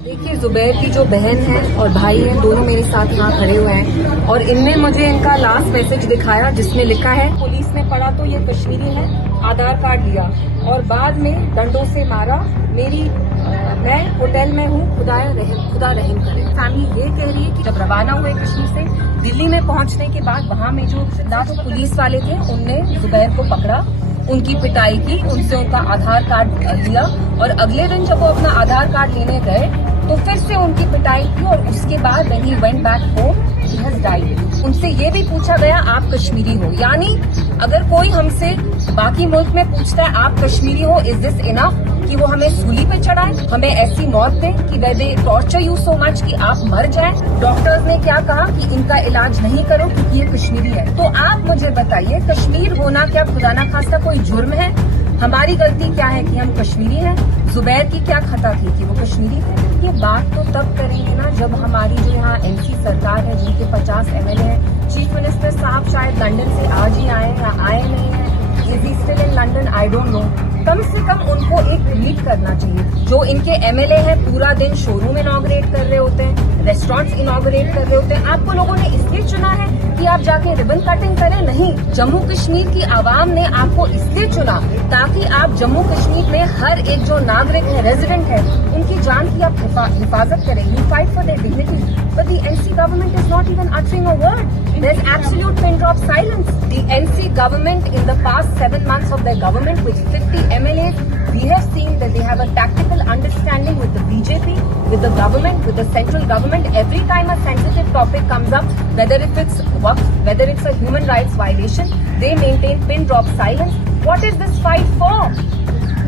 देखिए, जुबैर की जो बहन है और भाई है, दोनों मेरे साथ यहाँ खड़े हुए हैं और इनने मुझे इनका लास्ट मैसेज दिखाया जिसमें लिखा है, पुलिस ने पढ़ा तो ये कश्मीरी है, आधार कार्ड लिया और बाद में डंडों से मारा। मैं होटल में हूँ, खुदा रहम करे। फैमिली ये कह रही है कि जब रवाना हुए कश्मीर से दिल्ली में पहुंचने के बाद वहाँ में जो पुलिस वाले थे उनने जुबैर को पकड़ा, उनकी पिटाई की, उनसे उनका आधार कार्ड लिया और अगले दिन जब वो अपना आधार कार्ड लेने गए तो फिर से उनकी पिटाई की और उसके बाद when he went back home he has died. उनसे ये भी पूछा गया आप कश्मीरी हो, यानी अगर कोई हमसे बाकी मुल्क में पूछता है आप कश्मीरी हो, इज दिस इनफ कि वो हमें सूली पे चढ़ाए, हमें ऐसी मौत दें कि दे टॉर्चर यू सो मच कि आप मर जाएं। डॉक्टर्स ने क्या कहा कि इनका इलाज नहीं करो क्योंकि ये कश्मीरी है। तो आप मुझे बताइए, कश्मीर होना क्या खुदा ना खास्ता कोई जुर्म है? हमारी गलती क्या है कि हम कश्मीरी हैं? जुबैर की क्या खता थी कि वो कश्मीरी है? ये बात तो तब करेंगे ना जब हमारी जो यहाँ एमसी सरकार है जिनके 50 एमएलए हैं, चीफ मिनिस्टर साहब शायद लंदन से आज ही आए या आए नहीं है, is he still in London, I don't know. कम से कम उनको एक ट्वीट करना चाहिए। जो इनके एमएलए हैं पूरा दिन शोरूम इनॉग्रेट कर रहे होते हैं, रेस्टोरेंट्स इनॉग्रेट कर रहे होते हैं। आपको लोगों ने इसलिए चुना है कि आप जाके रिबन कटिंग करें? नहीं, जम्मू कश्मीर की आवाम ने आपको इसलिए चुना ताकि आप जम्मू कश्मीर में हर एक जो नागरिक है, रेजिडेंट है, उनकी जान की आप हिफाजत करें। You fight for their dignity, but the NC government is not even uttering a word. There's absolute pin drop silence. The NC government in the past 7 months of their government with 50 MLAs, we have seen that they have a tactical understanding with the BJP, with the government, with the central government. Every time a sensitive topic comes up, whether if it's Waqf, whether it's a human rights violation, they maintain pin drop silence. What is this fight for?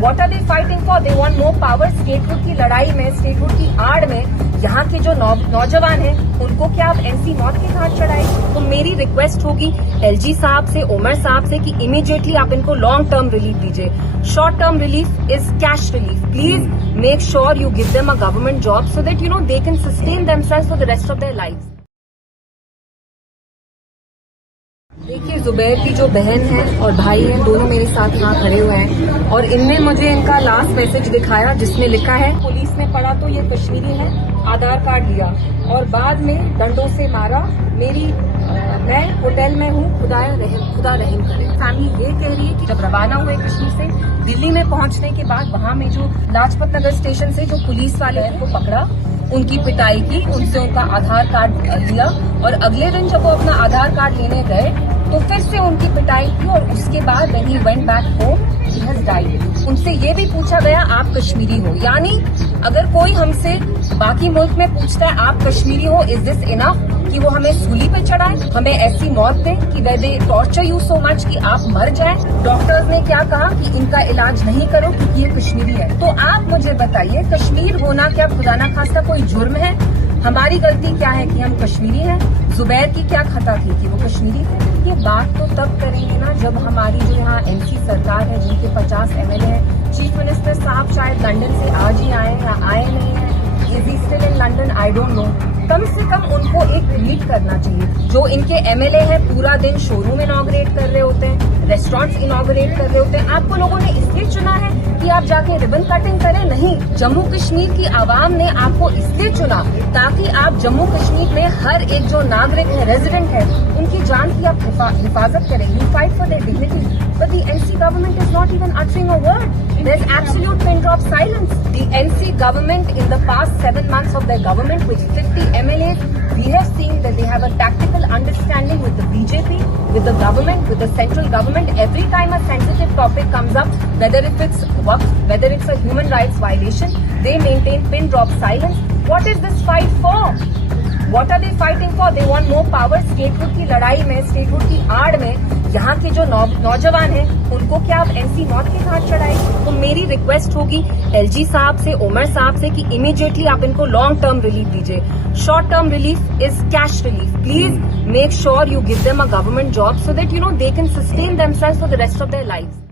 What are they fighting for? They want more power. Statehood की लड़ाई में, statehood की आड़ में यहाँ के जो नौजवान हैं उनको क्या आप एनसी मौत के घाट चढ़ाए? तो मेरी रिक्वेस्ट होगी एलजी साहब से, उमर साहब से कि इमीडिएटली आप इनको लॉन्ग टर्म रिलीफ दीजिए। Short term relief is cash relief. Please make sure you give them a government job so that they can sustain themselves for the rest of their lives. देखिए, जुबैर की जो बहन है और भाई है, दोनों मेरे साथ यहाँ खड़े हुए हैं और इनने मुझे इनका लास्ट मैसेज दिखाया जिसमें लिखा है, पुलिस ने पढ़ा तो ये कश्मीरी है, आधार कार्ड लिया और बाद में डंडों से मारा। मैं होटल में हूँ, खुदा रहम करे। फैमिली ये कह रही है कि जब रवाना हुए कश्मीर से दिल्ली में पहुंचने के बाद वहाँ में जो लाजपत नगर स्टेशन से जो पुलिस वाले को पकड़ा, उनकी पिटाई की, उनसे उनका आधार कार्ड लिया और अगले दिन जब वो अपना आधार कार्ड लेने गए तो फिर से उनकी पिटाई की और उसके बाद when he went back home he has died. उनसे ये भी पूछा गया आप कश्मीरी हो, यानी अगर कोई हमसे बाकी मुल्क में पूछता है आप कश्मीरी हो, इज दिस इनफ कि वो हमें सूली पे चढ़ाए, हमें ऐसी मौत दें कि दे टॉर्चर यू सो मच कि आप मर जाएं। डॉक्टर्स ने क्या कहा कि इनका इलाज नहीं करो क्योंकि ये कश्मीरी है। तो आप मुझे बताइए, कश्मीर होना क्या खुदा ना खास्ता कोई जुर्म है? हमारी गलती क्या है कि हम कश्मीरी हैं? जुबैर की क्या खता थी कि वो कश्मीरी है? ये बात तो तब करेंगे ना जब हमारी जो यहाँ एमसी सरकार है जिनके 50 एमएलए हैं, चीफ मिनिस्टर साहब शायद लंदन से आज ही आए या आए नहीं है, is he still in London, I don't know. कम से कम उनको एक ट्वीट करना चाहिए। जो इनके एमएलए हैं पूरा दिन शोरूम इनॉग्रेट कर रहे होते हैं, रेस्टोरेंट्स इनॉग्रेट कर रहे होते हैं। आपको लोगों ने इसलिए चुना है कि आप जाके रिबन कटिंग करें? नहीं, जम्मू कश्मीर की आवाम ने आपको इसलिए चुना ताकि आप जम्मू कश्मीर में हर एक जो नागरिक है, रेजिडेंट है, उनकी जान की आप हिफाजत करें। You fight for their dignity, but the NC government is not even uttering a word. There's absolute pin drop silence. The NC government in the past 7 months of their government with 50 MLAs, we have seen that they have a tactical understanding with the BJP, with the government, with the central government. Every time a sensitive topic comes up, whether if it's Waqf, whether it's a human rights violation, they maintain pin drop silence. What is this fight for? What are they fighting for? They want more power. Statehood की लड़ाई में, statehood की आड़ में यहाँ के जो नौजवान हैं उनको क्या आप एनसी मौत के घाट चढ़ाए? तो मेरी रिक्वेस्ट होगी एलजी साहब से, उमर साहब से कि इमीडिएटली आप इनको लॉन्ग टर्म रिलीफ दीजिए। Short term relief is cash relief. Please make sure you give them a government job so that they can sustain themselves for the rest of their lives.